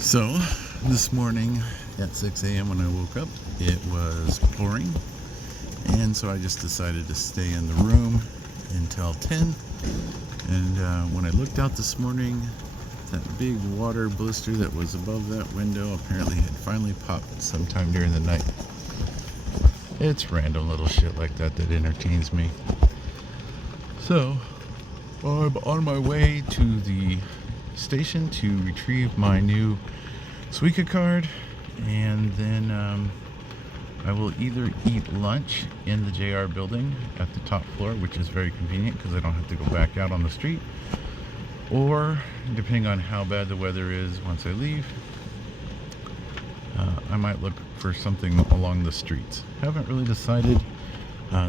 So this morning at 6 a.m. when I woke up, it was pouring, and so I just decided to stay in the room until 10. And when I looked out this morning, that big water blister that was above that window apparently had finally popped sometime during the night. It's random little shit like that that entertains me. So I'm on my way to the station to retrieve my new suica card, and then I will either eat lunch in the JR building at the top floor, which is very convenient because I don't have to go back out on the street, or depending on how bad the weather is once I leave, I might look for something along the streets. Haven't really decided.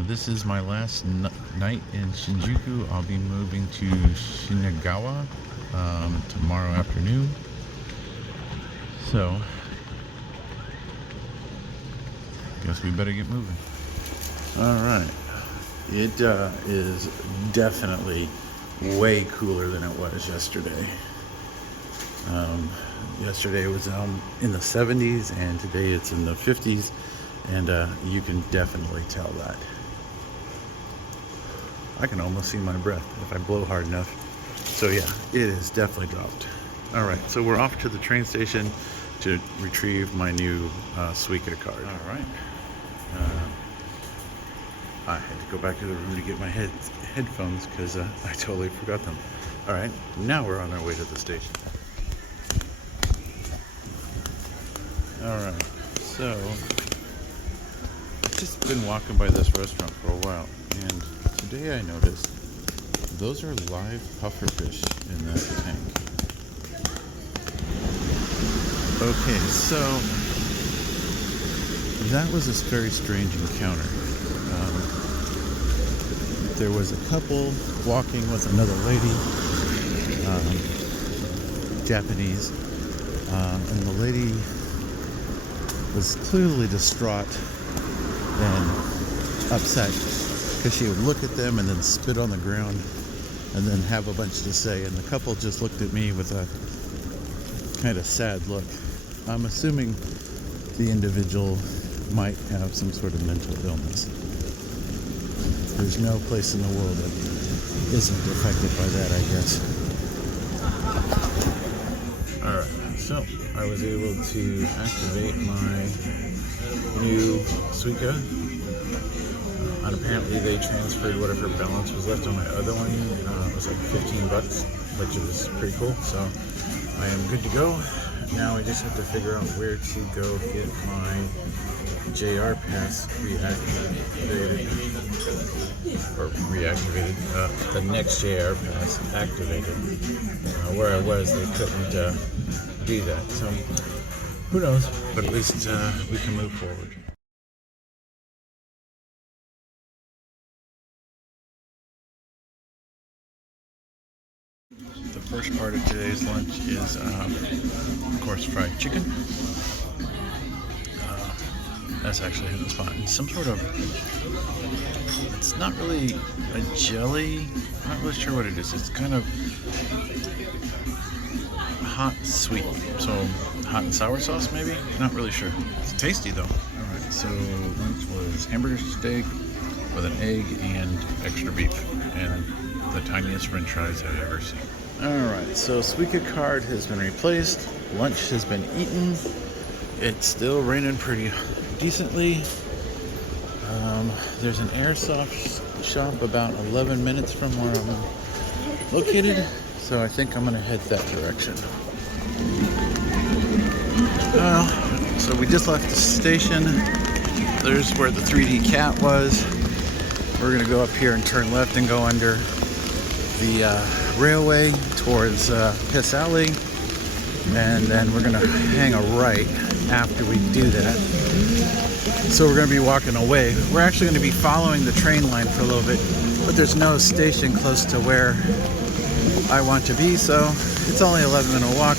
This is my last night in Shinjuku. I'll be moving to Shinagawa tomorrow afternoon. So, guess we better get moving. Alright. It is definitely way cooler than it was yesterday. Yesterday it was in the 70s, and today it's in the 50s, and you can definitely tell that. I can almost see my breath if I blow hard enough. So yeah, it is definitely dropped. Alright, so we're off to the train station to retrieve my new suica card. Alright. I had to go back to the room to get my headphones because I totally forgot them. Alright, now we're on our way to the station. Alright, so I've just been walking by this restaurant for a while, and today I noticed those are live pufferfish in that tank. Okay, so that was a very strange encounter. There was a couple walking with another lady, Japanese, and the lady was clearly distraught and upset because she would look at them and then spit on the ground and then have a bunch to say, and the couple just looked at me with a kind of sad look. I'm assuming the individual might have some sort of mental illness. There's no place in the world that isn't affected by that, I guess. Alright, so I was able to activate my new suica. And apparently they transferred whatever balance was left on my other one. It was like $15, which is pretty cool. So I am good to go. Now I just have to figure out where to go get my JR pass reactivated. The next JR pass activated. Where I was, they couldn't do that. So who knows? But at least we can move forward. The first part of today's lunch is, of course, fried chicken. That's actually hitting the spot. And some sort of, it's not really a jelly. I'm not really sure what it is. It's kind of hot sweet. So hot and sour sauce, maybe? Not really sure. It's tasty though. Alright, so lunch was hamburger steak with an egg and extra beef. And the tiniest french fries I've ever seen. Alright, so suica card has been replaced. Lunch has been eaten. It's still raining pretty decently. There's an airsoft shop about 11 minutes from where I'm located, so I think I'm going to head that direction. So we just left the station. There's where the 3D cat was. We're going to go up here and turn left and go under the railway towards Piss Alley, and then we're going to hang a right after we do that. So we're going to be walking away. We're actually going to be following the train line for a little bit, but there's no station close to where I want to be, so it's only an 11-minute walk,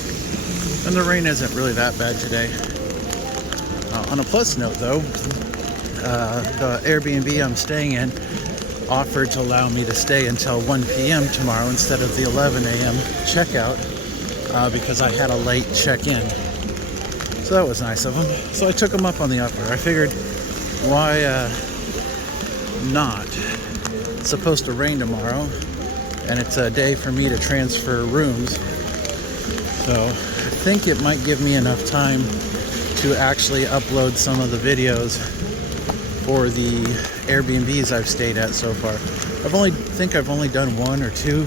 and the rain isn't really that bad today. On a plus note though, the Airbnb I'm staying in offered to allow me to stay until 1 p.m. tomorrow instead of the 11 a.m. checkout. because I had a late check-in. So that was nice of them. So I took them up on the offer. I figured, why not? It's supposed to rain tomorrow, and it's a day for me to transfer rooms. So I think it might give me enough time to actually upload some of the videos for the Airbnbs I've stayed at so far. I've only done one or two,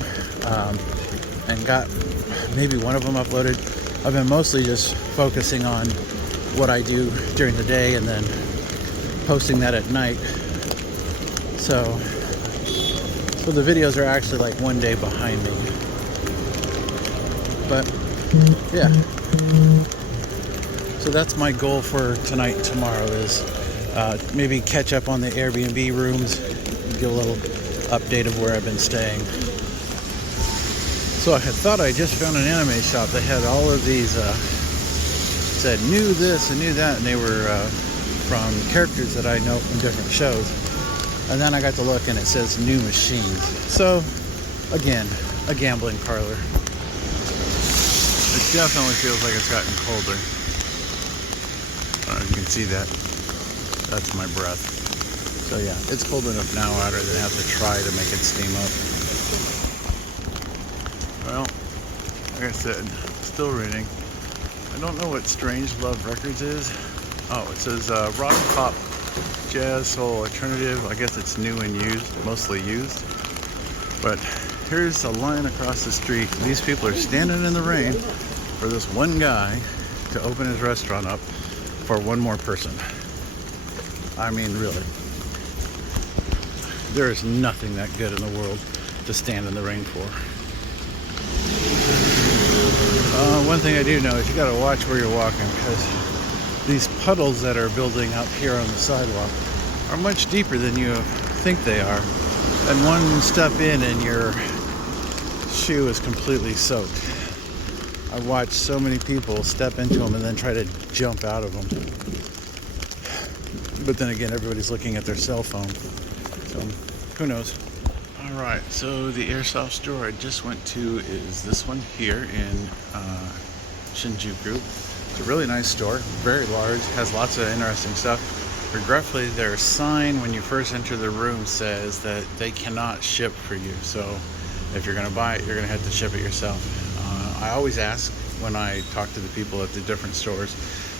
and got maybe one of them uploaded. I've been mostly just focusing on what I do during the day and then posting that at night. So the videos are actually like one day behind me. But yeah. So that's my goal for tonight and tomorrow is maybe catch up on the Airbnb rooms, give a little update of where I've been staying. So I had thought I just found an anime shop that had all of these, said new this and new that, and they were from characters that I know from different shows. And then I got to look and it says new machines. So again, a gambling parlor. It definitely feels like it's gotten colder. You can see that. That's my breath. So yeah, it's cold enough now out there that I have to try to make it steam up. Well, like I said, still reading. I don't know what Strange Love Records is. Oh, it says rock, pop, jazz, soul, alternative. I guess it's new and used, mostly used. But here's a line across the street. These people are standing in the rain for this one guy to open his restaurant up for one more person. I mean, really. There is nothing that good in the world to stand in the rain for. One thing I do know is you gotta watch where you're walking, because these puddles that are building up here on the sidewalk are much deeper than you think they are. And one step in and your shoe is completely soaked. I watched so many people step into them and then try to jump out of them. But then again, everybody's looking at their cell phone. So, who knows? Alright, so the airsoft store I just went to is this one here in Shinjuku. It's a really nice store, very large, has lots of interesting stuff. Regretfully, their sign when you first enter the room says that they cannot ship for you. So if you're going to buy it, you're going to have to ship it yourself. I always ask when I talk to the people at the different stores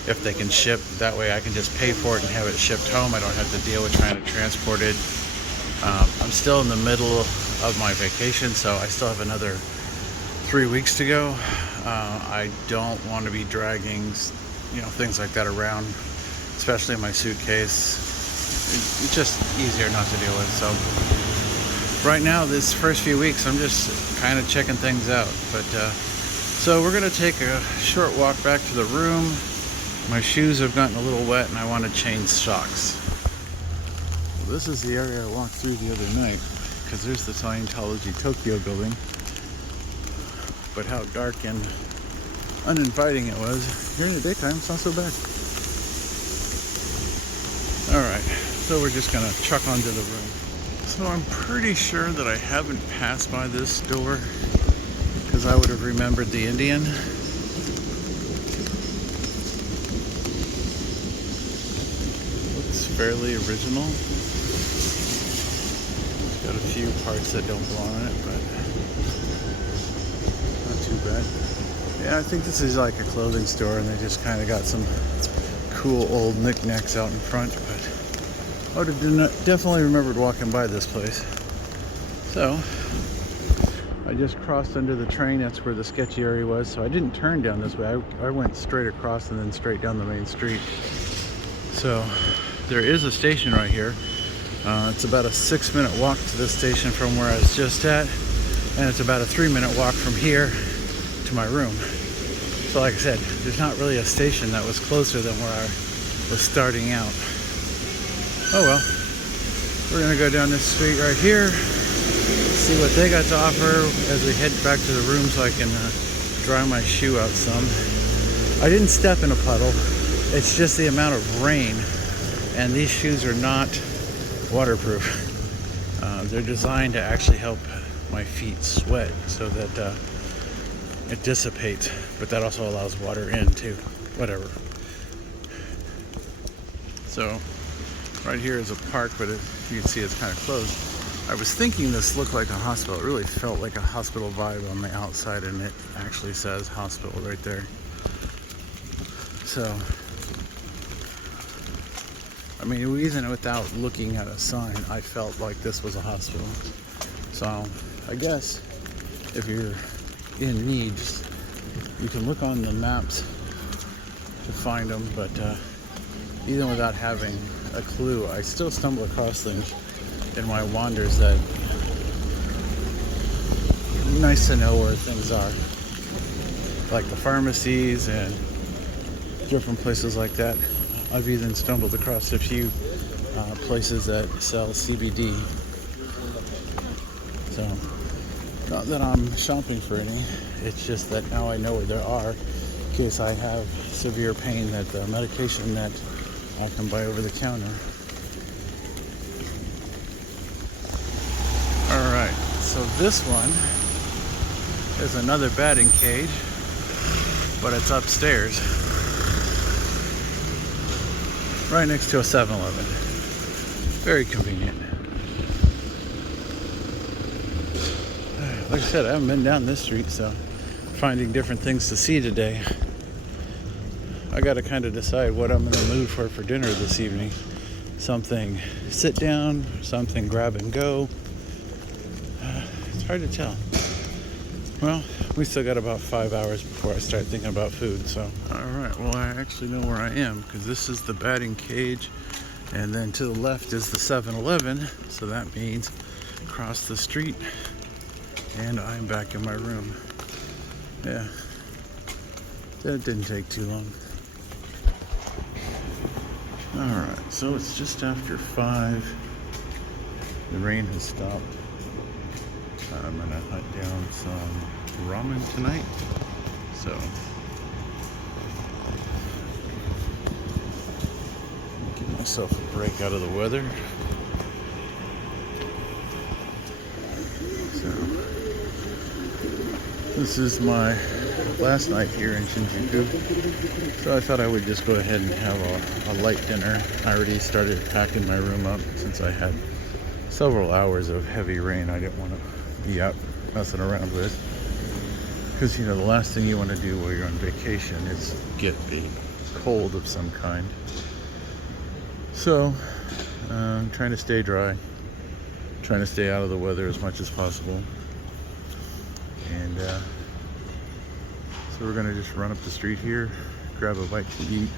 if they can ship. That way I can just pay for it and have it shipped home. I don't have to deal with trying to transport it. I'm still in the middle of my vacation, so I still have another 3 weeks to go. I don't want to be dragging, things like that around, especially in my suitcase. It's just easier not to deal with. So right now, this first few weeks, I'm just kind of checking things out. But so we're gonna take a short walk back to the room. My shoes have gotten a little wet, and I want to change socks. Well, this is the area I walked through the other night, because there's the Scientology Tokyo building. But how dark and uninviting it was. Here in the daytime, it's not so bad. Alright, so we're just gonna truck onto the room. So I'm pretty sure that I haven't passed by this store, because I would have remembered the Indian. Looks fairly original. It's got a few parts that don't belong in it, but not too bad. Yeah, I think this is like a clothing store, and they just kind of got some cool old knickknacks out in front, but I would have definitely remembered walking by this place. So I just crossed under the train. That's where the sketchy area was. So I didn't turn down this way. I went straight across and then straight down the main street. So there is a station right here. It's about a 6-minute walk to the station from where I was just at, and it's about a 3-minute walk from here to my room. So like I said, there's not really a station that was closer than where I was starting out. Oh well, we're gonna go down this street right here, see what they got to offer as we head back to the room so I can dry my shoe out some. I didn't step in a puddle, it's just the amount of rain, and these shoes are not waterproof. They're designed to actually help my feet sweat so that it dissipates, but that also allows water in too. Whatever. So right here is a park, but you can see it's kind of closed. I was thinking this looked like a hospital. It really felt like a hospital vibe on the outside, and it actually says hospital right there. So, I mean, even without looking at a sign, I felt like this was a hospital. So, I guess if you're in need, you can look on the maps to find them, but even without having a clue, I still stumble across things in my wanders that nice to know where things are, like the pharmacies and different places like that. I've even stumbled across a few places that sell CBD. So, not that I'm shopping for any, it's just that now I know where there are in case I have severe pain, that the medication that I can buy over the counter. Alright, so this one is another batting cage, but it's upstairs, right next to a 7-Eleven. Very convenient. Like I said, I haven't been down this street, so finding different things to see today. I gotta kind of decide what I'm in the mood for dinner this evening. Something sit down, something grab and go. It's hard to tell. Well, we still got about 5 hours before I start thinking about food, so. Alright, well, I actually know where I am, because this is the batting cage, and then to the left is the 7-Eleven, so that means across the street, and I'm back in my room. Yeah, that didn't take too long. Alright, so it's just after 5. The rain has stopped. I'm gonna hunt down some ramen tonight. So, give myself a break out of the weather. So, this is my last night here in Shinjuku. So I thought I would just go ahead and have a light dinner. I already started packing my room up since I had several hours of heavy rain. I didn't want to be out messing around with, because you know the last thing you want to do while you're on vacation is get a cold of some kind. So I'm trying to stay dry, trying to stay out of the weather as much as possible, and so we're gonna just run up the street here, grab a bite to eat,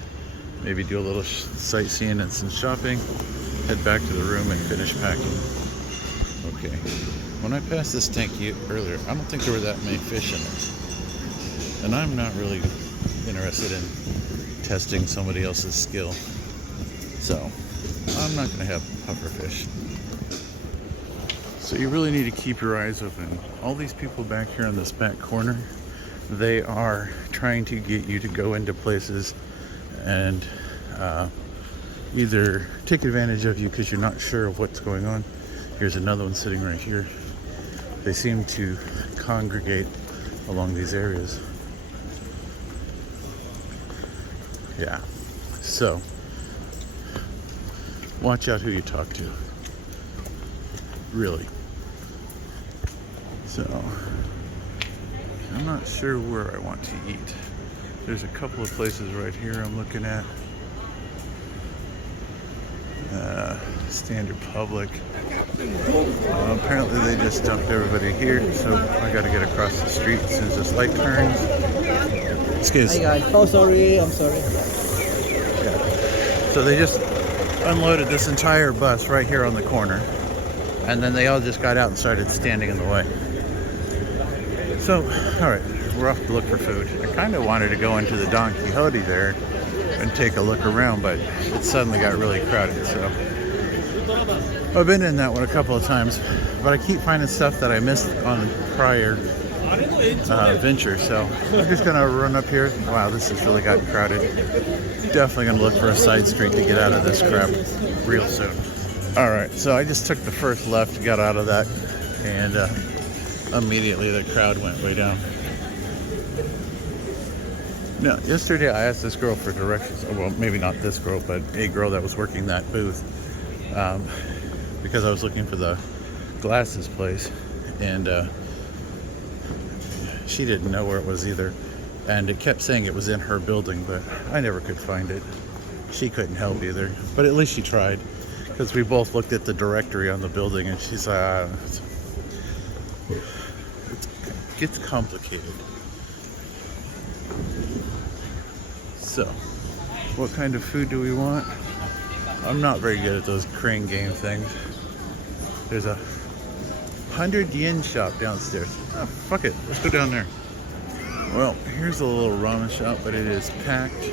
maybe do a little sightseeing and some shopping, head back to the room and finish packing. Okay. When I passed this tank earlier, I don't think there were that many fish in it. And I'm not really interested in testing somebody else's skill. So, I'm not going to have pufferfish. So you really need to keep your eyes open. All these people back here on this back corner, they are trying to get you to go into places and either take advantage of you because you're not sure of what's going on. Here's another one sitting right here. They seem to congregate along these areas. Yeah. So, watch out who you talk to. Really. So, I'm not sure where I want to eat. There's a couple of places right here I'm looking at. Standard Public. Apparently they just dumped everybody here, so I gotta get across the street as soon as this light turns. Excuse me. Hi guys. Oh, sorry. I'm sorry. Yeah. So they just unloaded this entire bus right here on the corner, and then they all just got out and started standing in the way. So, alright, we're off to look for food. I kind of wanted to go into the Don Quixote there and take a look around, but it suddenly got really crowded, so I've been in that one a couple of times, but I keep finding stuff that I missed on prior ventures, so I'm just gonna run up here. Wow, this has really gotten crowded. Definitely gonna look for a side street to get out of this crap real soon. Alright, so I just took the first left, got out of that, and immediately the crowd went way down. No, yesterday I asked this girl for directions. Well, maybe not this girl, but a girl that was working that booth, because I was looking for the glasses place, and she didn't know where it was either. And it kept saying it was in her building, but I never could find it. She couldn't help either, but at least she tried, because we both looked at the directory on the building, and she's like, it gets complicated. So, what kind of food do we want? I'm not very good at those crane game things. There's a 100 yen shop downstairs. Oh, fuck it, let's go down there. Well, here's a little ramen shop, but it is packed.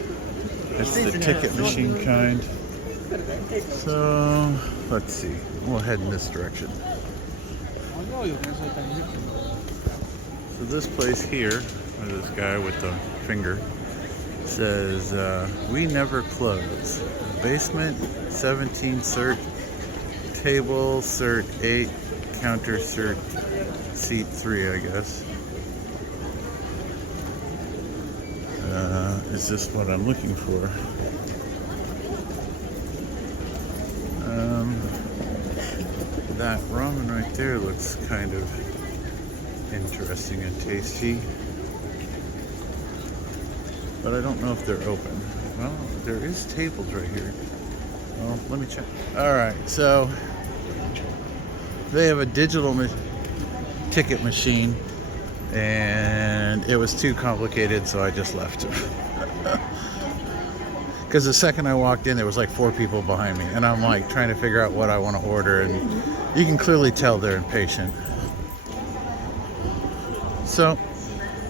It's the ticket machine kind. So, let's see. We'll head in this direction. So this place here, where this guy with the finger, says, we never close. Basement, 17 cert, table, cert 8, counter, cert, seat 3, I guess. Is this what I'm looking for? That ramen right there looks kind of interesting and tasty. But I don't know if they're open. Well, there is tables right here. Well, let me check. All right, so they have a digital ticket machine, and it was too complicated, so I just left. Because the second I walked in, there was like 4 people behind me, and I'm like trying to figure out what I want to order, and you can clearly tell they're impatient. So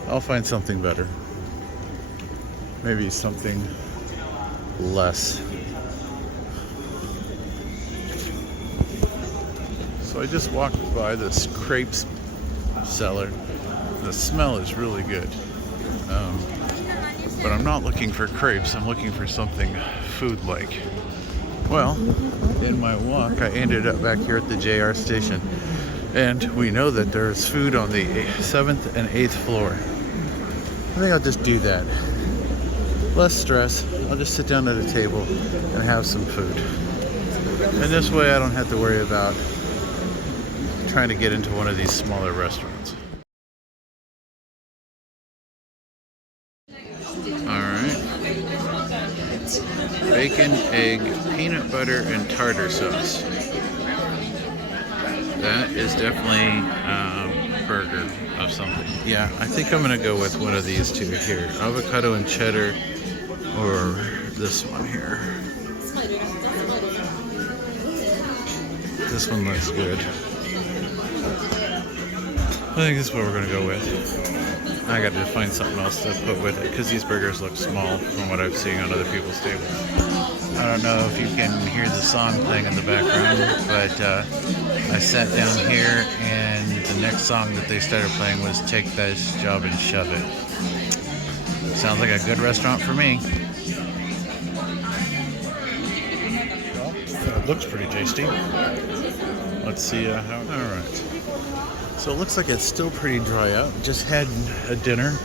I'll find something better. Maybe something less. So I just walked by this crepes cellar. The smell is really good. But I'm not looking for crepes. I'm looking for something food-like. Well, in my walk, I ended up back here at the JR station. And we know that there's food on the 7th and 8th floor. I think I'll just do that. Less stress. I'll just sit down at a table and have some food. And this way I don't have to worry about trying to get into one of these smaller restaurants. Alright. Bacon, egg, peanut butter, and tartar sauce. That is definitely a burger of something. Yeah, I think I'm going to go with one of these two here. Avocado and cheddar, or this one here. This one looks good. I think this is what we're going to go with. I got to find something else to put with it, because these burgers look small from what I've seen on other people's tables. I don't know if you can hear the song playing in the background, but I sat down here and the next song that they started playing was Take This Job and Shove It. Sounds like a good restaurant for me. Well, it looks pretty tasty. Let's see how... Alright. So it looks like it's still pretty dry out. Just had a dinner.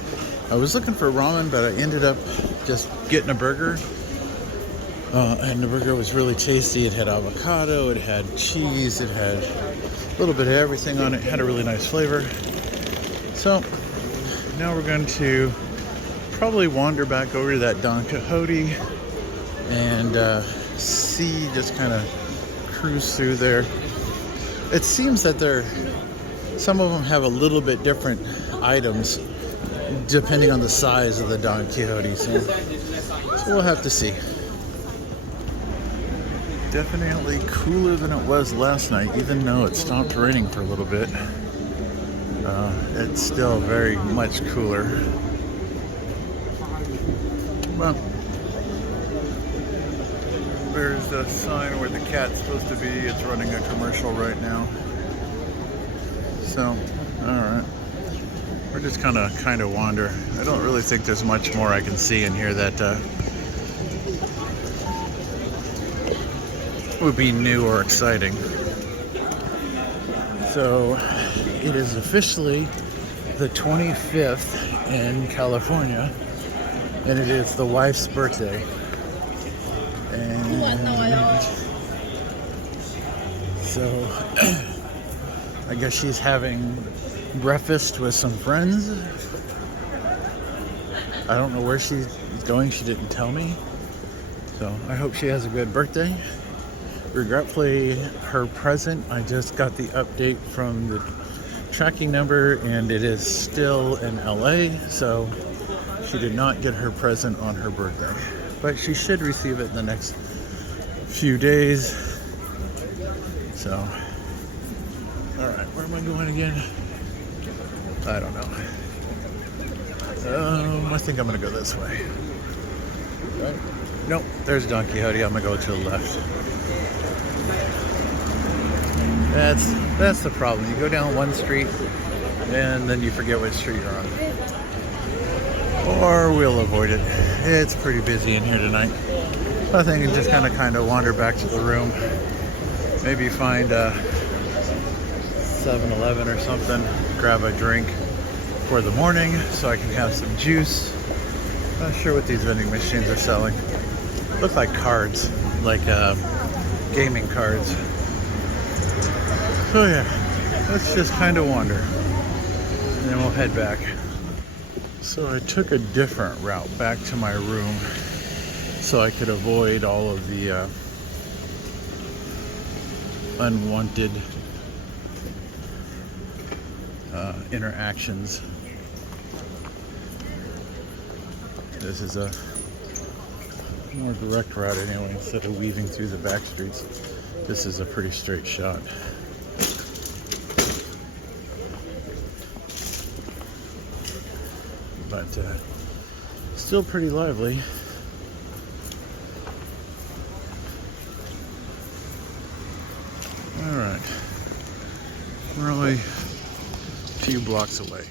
I was looking for ramen, but I ended up just getting a burger. And the burger was really tasty. It had avocado, it had cheese, it had a little bit of everything on it. It had a really nice flavor. So now we're going to probably wander back over to that Don Quixote and see, just kind of cruise through there. It seems that some of them have a little bit different items depending on the size of the Don Quixote. So we'll have to see. Definitely cooler than it was last night, even though it stopped raining for a little bit. It's still very much cooler. Well, there's the sign where the cat's supposed to be. It's running a commercial right now. So, alright. We're just kind of wander. I don't really think there's much more I can see in here that would be new or exciting. So it is officially the 25th in California, and it is the wife's birthday. And so I guess she's having breakfast with some friends. I don't know where she's going. She didn't tell me. So I hope she has a good birthday. Regretfully, her present, I just got the update from the tracking number and it is still in LA. So she did not get her present on her birthday. But she should receive it in the next few days. So, alright, where am I going again? I don't know. I think I'm gonna go this way. Right? Nope, there's Don Quixote. I'm gonna go to the left. That's the problem. You go down one street and then you forget what street you're on. Or we'll avoid it. It's pretty busy in here tonight. I think I just kind of wander back to the room. Maybe find a 7-Eleven or something. Grab a drink for the morning so I can have some juice. Not sure what these vending machines are selling. Look like cards, like gaming cards. So yeah, let's just kind of wander and then we'll head back. So I took a different route back to my room so I could avoid all of the unwanted interactions. This is a more direct route anyway, instead of weaving through the back streets. This is a pretty straight shot. But still pretty lively. All right, we're only a few blocks away.